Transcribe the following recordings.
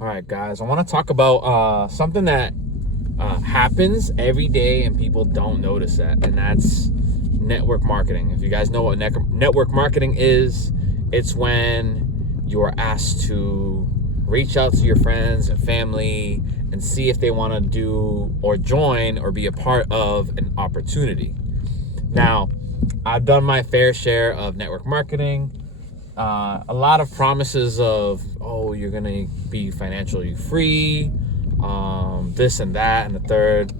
All right, guys, I want to talk about something that happens every day and people don't notice that, and that's network marketing. If you guys know what network marketing is, it's when you are asked to reach out to your friends and family and see if they want to do or join or be a part of an opportunity. Now, I've done my fair share of network marketing. A lot of promises of, oh, you're going to be financially free, this and that and the third.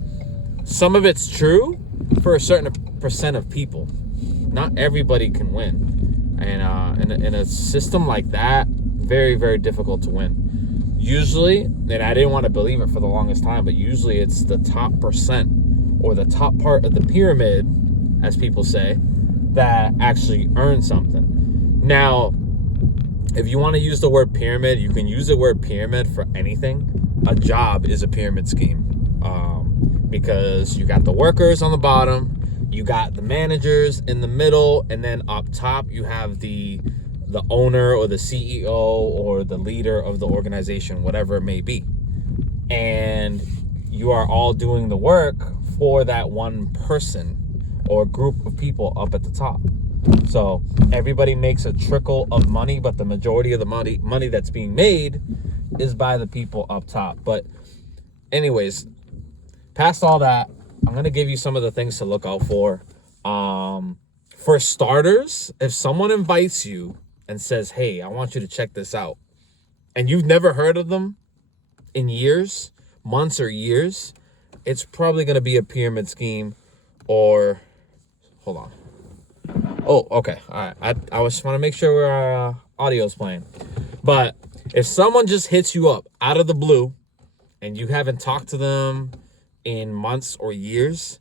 Some of it's true for a certain percent of people. Not everybody can win. And in a system like that, very, very difficult to win. Usually, and I didn't want to believe it for the longest time, but usually it's the top percent or the top part of the pyramid, as people say, that actually earn something. Now, if you want to use the word pyramid, you can use the word pyramid for anything. A job is a pyramid scheme, because you got the workers on the bottom, you got the managers in the middle, and then up top you have the owner or the CEO or the leader of the organization, whatever it may be. And you are all doing the work for that one person or group of people up at the top. So everybody makes a trickle of money, but the majority of the money that's being made is by the people up top. But anyways, past all that, I'm going to give you some of the things to look out for. For starters, if someone invites you and says, hey, I want you to check this out, and you've never heard of them in years, months or years, it's probably going to be a pyramid scheme. Or hold on. Oh, okay. All right. I just want to make sure our audio's playing. But if someone just hits you up out of the blue and you haven't talked to them in months or years,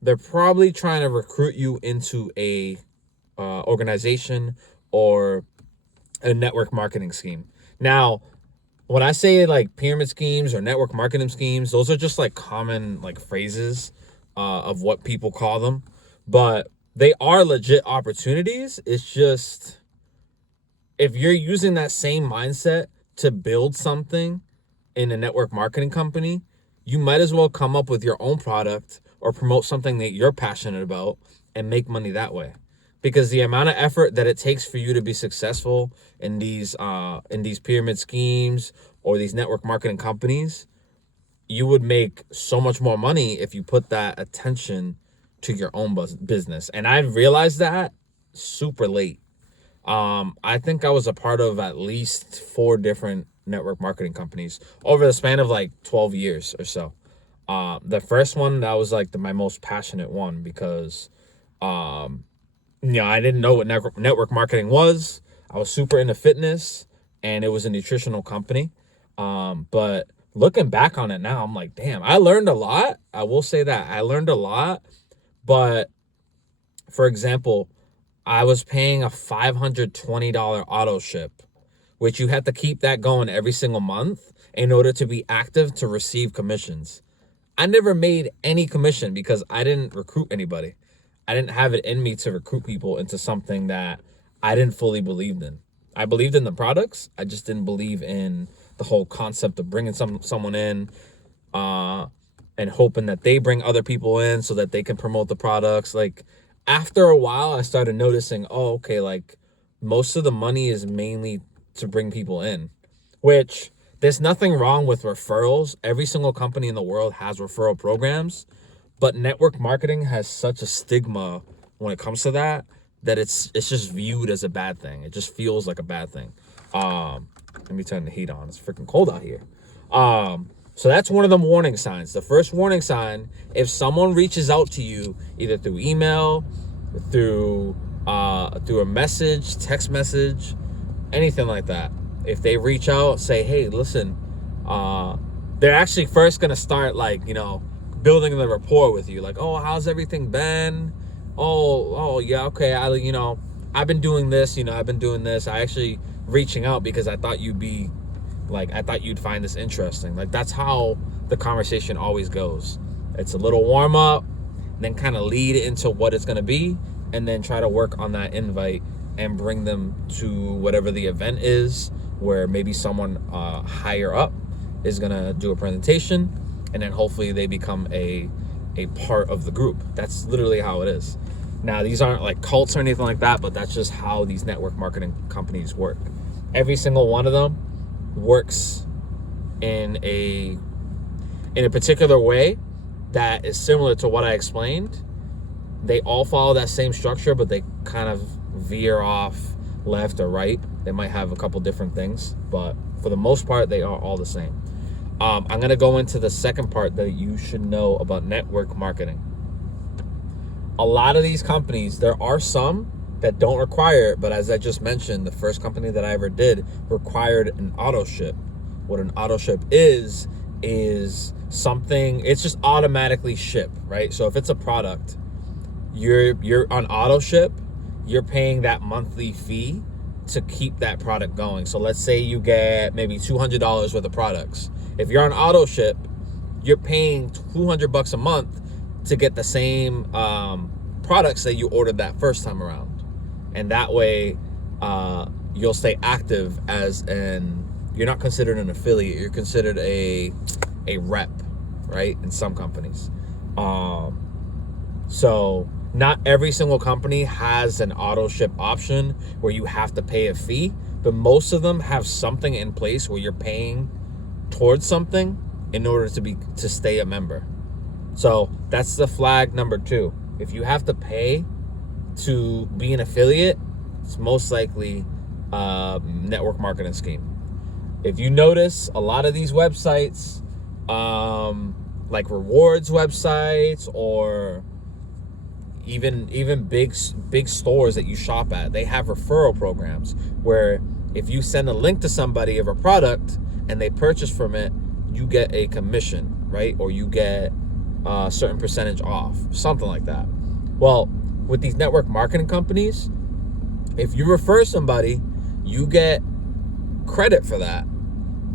they're probably trying to recruit you into a organization or a network marketing scheme. Now, when I say like pyramid schemes or network marketing schemes, those are just like common like phrases of what people call them. But they are legit opportunities. It's just, if you're using that same mindset to build something in a network marketing company, you might as well come up with your own product or promote something that you're passionate about and make money that way. Because the amount of effort that it takes for you to be successful in these pyramid schemes or these network marketing companies, you would make so much more money if you put that attention to your own business. And I realized that super late. I think I was a part of at least 4 different network marketing companies over the span of like 12 years or so. The first one, that was like my most passionate one because, I didn't know what network marketing was. I was super into fitness and it was a nutritional company. But looking back on it now, I'm like, damn, I learned a lot. I will say that I learned a lot. But for example, I was paying a $520 auto ship, which you had to keep that going every single month in order to be active to receive commissions. I never made any commission because I didn't recruit anybody. I didn't have it in me to recruit people into something that I didn't fully believe in. I believed in the products. I just didn't believe in the whole concept of bringing someone in, and hoping that they bring other people in so that they can promote the products. Like, after a while, I started noticing, oh, okay, like most of the money is mainly to bring people in, which there's nothing wrong with referrals. Every single company in the world has referral programs, but network marketing has such a stigma when it comes to that it's just viewed as a bad thing. It just feels like a bad thing. Let me turn the heat on. It's freaking cold out here. So that's one of the warning signs. The first warning sign, if someone reaches out to you either through email, through a message, text message, anything like that, if they reach out, say, hey, listen, they're actually first going to start like, building the rapport with you. Like, oh, how's everything been? Oh, yeah, okay. I've been doing this, I've been doing this. I actually reaching out because I thought you'd find this interesting. Like, that's how the conversation always goes. It's a little warm up, then kind of lead into what it's going to be, and then try to work on that invite and bring them to whatever the event is where maybe someone higher up is gonna do a presentation, and then hopefully they become a part of the group. That's literally how it is. Now, these aren't like cults or anything like that, but that's just how these network marketing companies work. Every single one of them works in a particular way that is similar to what I explained. They all follow that same structure, but they kind of veer off left or right. They might have a couple different things, but for the most part, they are all the same. I'm going to go into the second part that you should know about network marketing. A lot of these companies, there are some that don't require it, but as I just mentioned, the first company that I ever did required an auto ship. What an auto ship is something, it's just automatically shipped, right? So if it's a product, you're on auto ship, you're paying that monthly fee to keep that product going. So let's say you get maybe $200 worth of products. If you're on auto ship, you're paying $200 a month to get the same products that you ordered that first time around. And that way, you'll stay active you're not considered an affiliate, you're considered a rep, right? In some companies. So not every single company has an auto ship option where you have to pay a fee, but most of them have something in place where you're paying towards something in order to stay a member. So that's the flag number 2. If you have to pay to be an affiliate, it's most likely a network marketing scheme. If you notice, a lot of these websites, like rewards websites or even big stores that you shop at, they have referral programs where if you send a link to somebody of a product and they purchase from it, you get a commission, right? Or you get a certain percentage off, something like that. Well, with these network marketing companies, if you refer somebody, you get credit for that.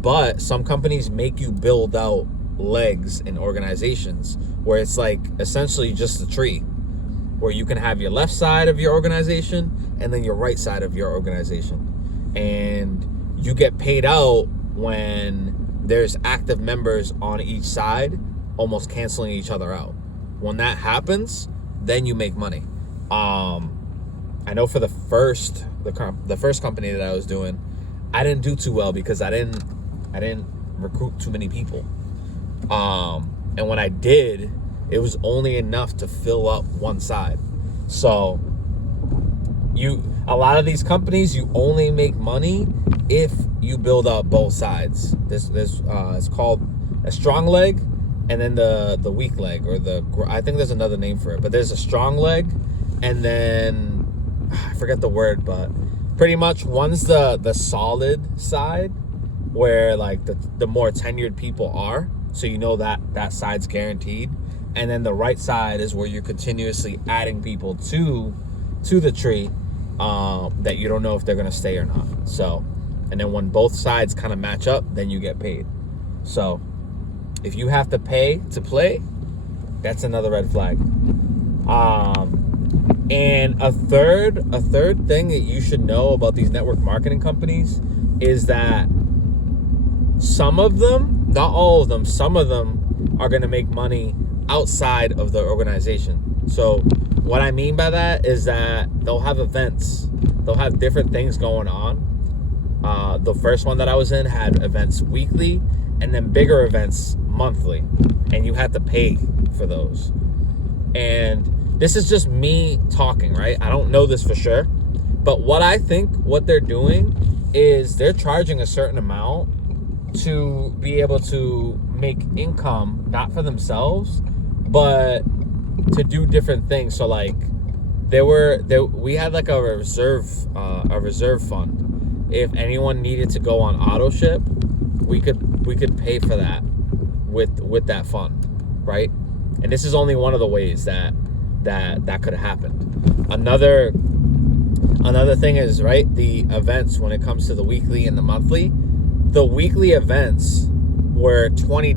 But some companies make you build out legs in organizations where it's like essentially just a tree, where you can have your left side of your organization and then your right side of your organization. And you get paid out when there's active members on each side, almost canceling each other out. When that happens, then you make money. I know for the first company that I was doing, I didn't do too well because I didn't recruit too many people. And when I did, it was only enough to fill up one side. So a lot of these companies, you only make money if you build up both sides. It's called a strong leg, and then the weak leg, or I think there's another name for it, but there's a strong leg, and then I forget the word, but pretty much one's the solid side, where like the more tenured people are, so you know that side's guaranteed, and then the right side is where you're continuously adding people to the tree that you don't know if they're gonna stay or not. So, and then when both sides kind of match up, then you get paid. So if you have to pay to play, that's another red flag. And a third thing that you should know about these network marketing companies is that some of them, not all of them, some of them are going to make money outside of the organization. So what I mean by that is that they'll have events. They'll have different things going on. The first one that I was in had events weekly, and then bigger events monthly, and you have to pay for those. And this is just me talking, right? I don't know this for sure, but what I think what they're doing is they're charging a certain amount to be able to make income, not for themselves, but to do different things. So like we had like a reserve fund. If anyone needed to go on auto ship, we could pay for that with that fund, right? And this is only one of the ways that could have happened. Another thing is, right, the events when it comes to the weekly and the monthly. The weekly events were $20.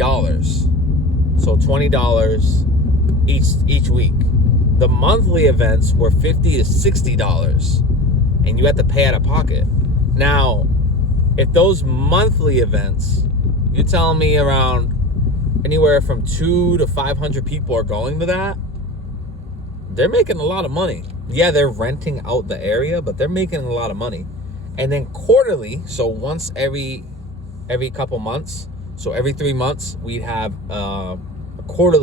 So $20 each week. The monthly events were $50 to $60, and you had to pay out of pocket. Now, if those monthly events, you're telling me around anywhere from 200 to 500 people are going to that, they're making a lot of money. Yeah, they're renting out the area, but they're making a lot of money. And then quarterly, so once every couple months, so every 3 months, we'd have a quarterly